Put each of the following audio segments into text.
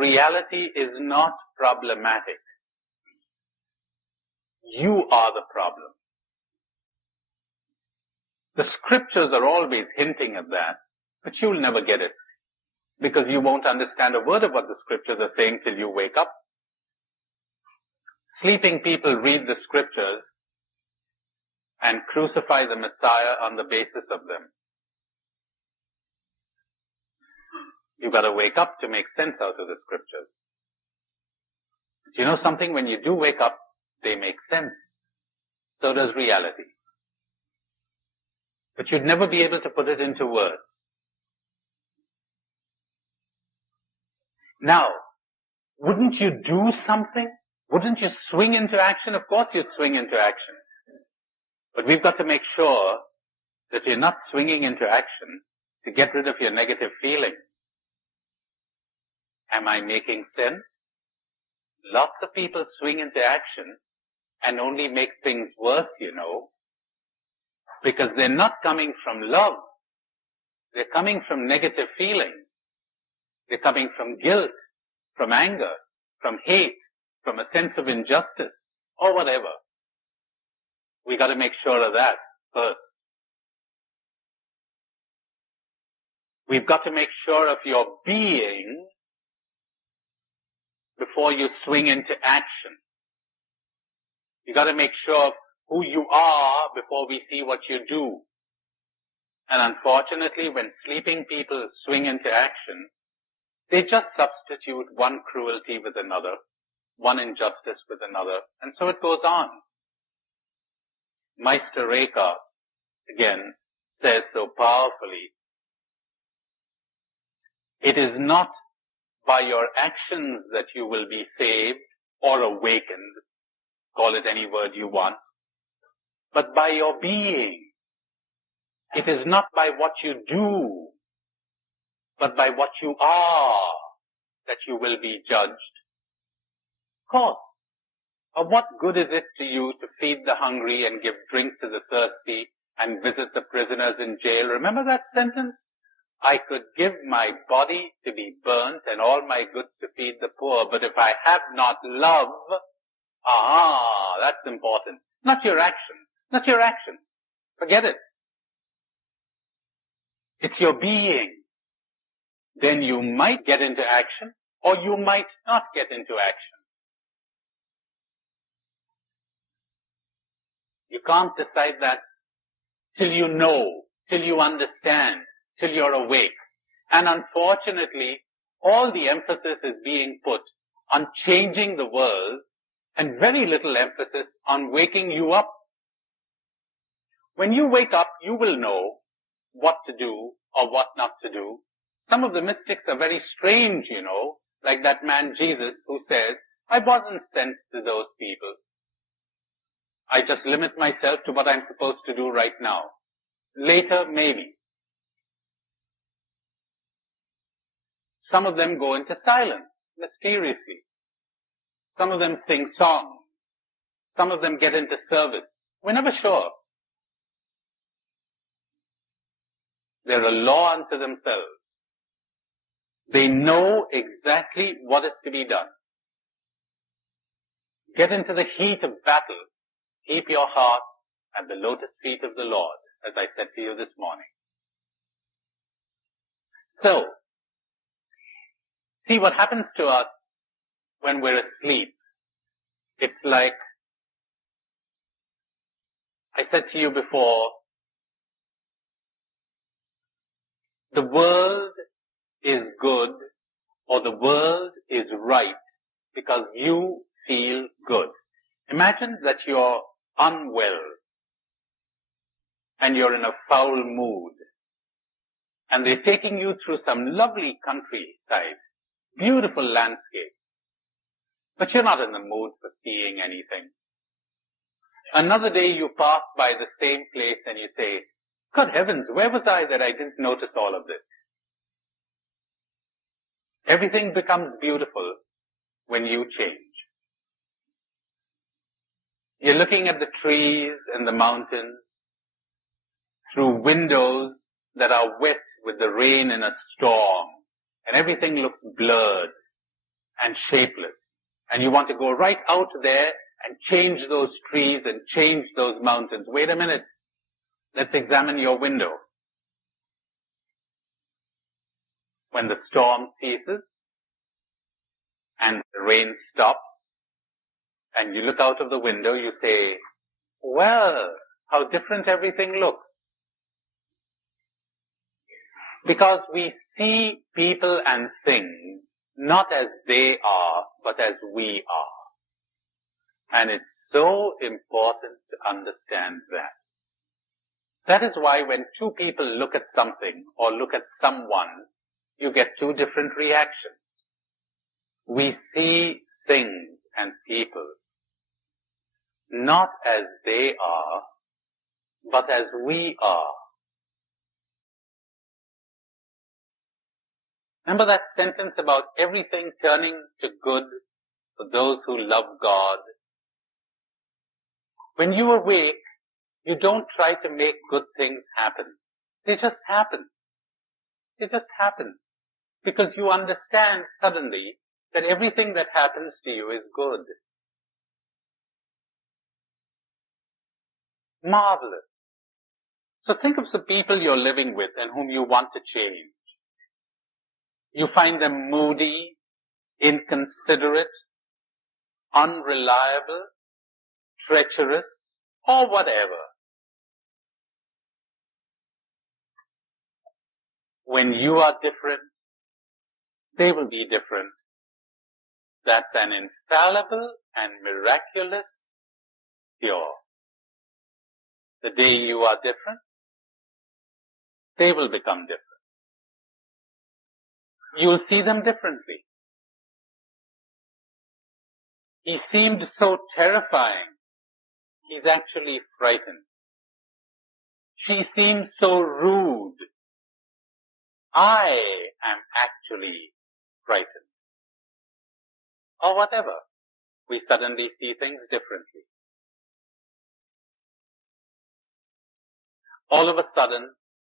reality is not problematic. You are the problem. The scriptures are always hinting at that, but you'll never get it, because you won't understand a word of what the scriptures are saying till you wake up. Sleeping people read the scriptures and crucify the Messiah on the basis of them. You've got to wake up to make sense out of the scriptures. But you know something? When you do wake up, they make sense. So does reality. But you'd never be able to put it into words. Now, wouldn't you do something? Wouldn't you swing into action? Of course you'd swing into action. But we've got to make sure that you're not swinging into action to get rid of your negative feelings. Am I making sense? Lots of people swing into action and only make things worse, you know, because they're not coming from love. They're coming from negative feelings. They're coming from guilt, from anger, from hate, from a sense of injustice, or whatever. We got to make sure of that first. We've got to make sure of your being before you swing into action. You got to make sure of who you are before we see what you do. And unfortunately, when sleeping people swing into action, they just substitute one cruelty with another, one injustice with another, and so it goes on. Meister Reka, again, says so powerfully, it is not by your actions that you will be saved or awakened, call it any word you want, but by your being. It is not by what you do, but by what you are that you will be judged. Of course. Of what good is it to you to feed the hungry and give drink to the thirsty and visit the prisoners in jail? Remember that sentence? I could give my body to be burnt and all my goods to feed the poor, but if I have not love, that's important. Not your actions. Not your actions. Forget it. It's your being. Then you might get into action, or you might not get into action. You can't decide that till you know, till you understand, till you're awake. And unfortunately, all the emphasis is being put on changing the world and very little emphasis on waking you up. When you wake up, you will know what to do or what not to do. Some of the mystics are very strange, you know, like that man Jesus who says, I wasn't sent to those people. I just limit myself to what I'm supposed to do right now. Later, maybe. Some of them go into silence, mysteriously. Some of them sing songs. Some of them get into service. We're never sure. They're a law unto themselves. They know exactly what is to be done. Get into the heat of battle. Keep your heart at the lotus feet of the Lord, as I said to you this morning. So, see what happens to us when we're asleep. It's like, I said to you before, the world is good or the world is right because you feel good. Imagine that you're unwell and you're in a foul mood and they're taking you through some lovely countryside, beautiful landscape, but you're not in the mood for seeing anything. Another day you pass by the same place and you say, good heavens, where was I that I didn't notice all of this? Everything becomes beautiful when you change. You're looking at the trees and the mountains through windows that are wet with the rain in a storm, and everything looks blurred. and shapeless. And you want to go right out there and change those trees and change those mountains. Wait a minute. Let's examine your window. When the storm ceases and the rain stops and you look out of the window, you say, well, how different everything looks. Because we see people and things not as they are, but as we are. And it's so important to understand that. That is why when two people look at something or look at someone, you get two different reactions. We see things and people not as they are, but as we are. Remember that sentence about everything turning to good for those who love God? When you awake, you don't try to make good things happen. They just happen. They just happen. Because you understand suddenly that everything that happens to you is good. Marvelous. So think of the people you're living with and whom you want to change. You find them moody, inconsiderate, unreliable, treacherous, or whatever. When you are different, they will be different. That's an infallible and miraculous cure. The day you are different, they will become different. You will see them differently. He seemed so terrifying. He's actually frightened. She seemed so rude. I am actually frightened. Or whatever. We suddenly see things differently. All of a sudden,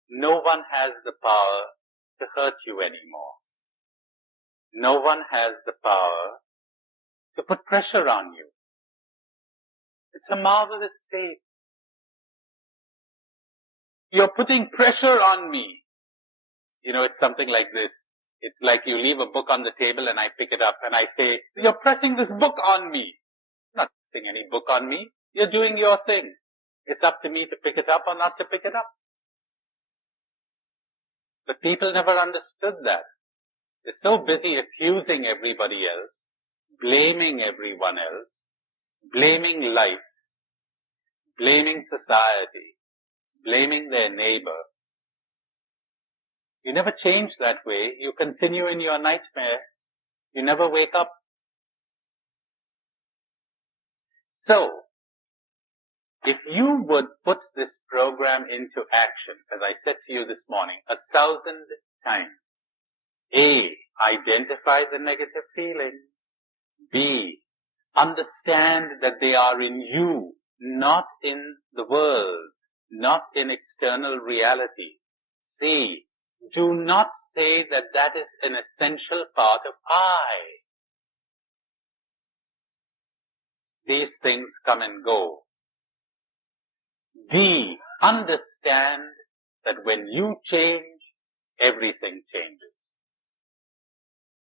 no one has the power to hurt you anymore. No one has the power to put pressure on you. It's a marvelous state. You're putting pressure on me. You know, it's something like this. It's like you leave a book on the table and I pick it up and I say, you're pressing this book on me. You're not pressing any book on me. You're doing your thing. It's up to me to pick it up or not to pick it up. But people never understood that. They're so busy accusing everybody else, blaming everyone else, blaming life, blaming society, blaming their neighbor. You never change that way. You continue in your nightmare. You never wake up. So, if you would put this program into action, as I said to you this morning, 1,000 times. A, identify the negative feelings. B, understand that they are in you, not in the world, not in external reality. C, do not say that that is an essential part of I. These things come and go. D, understand that when you change, everything changes.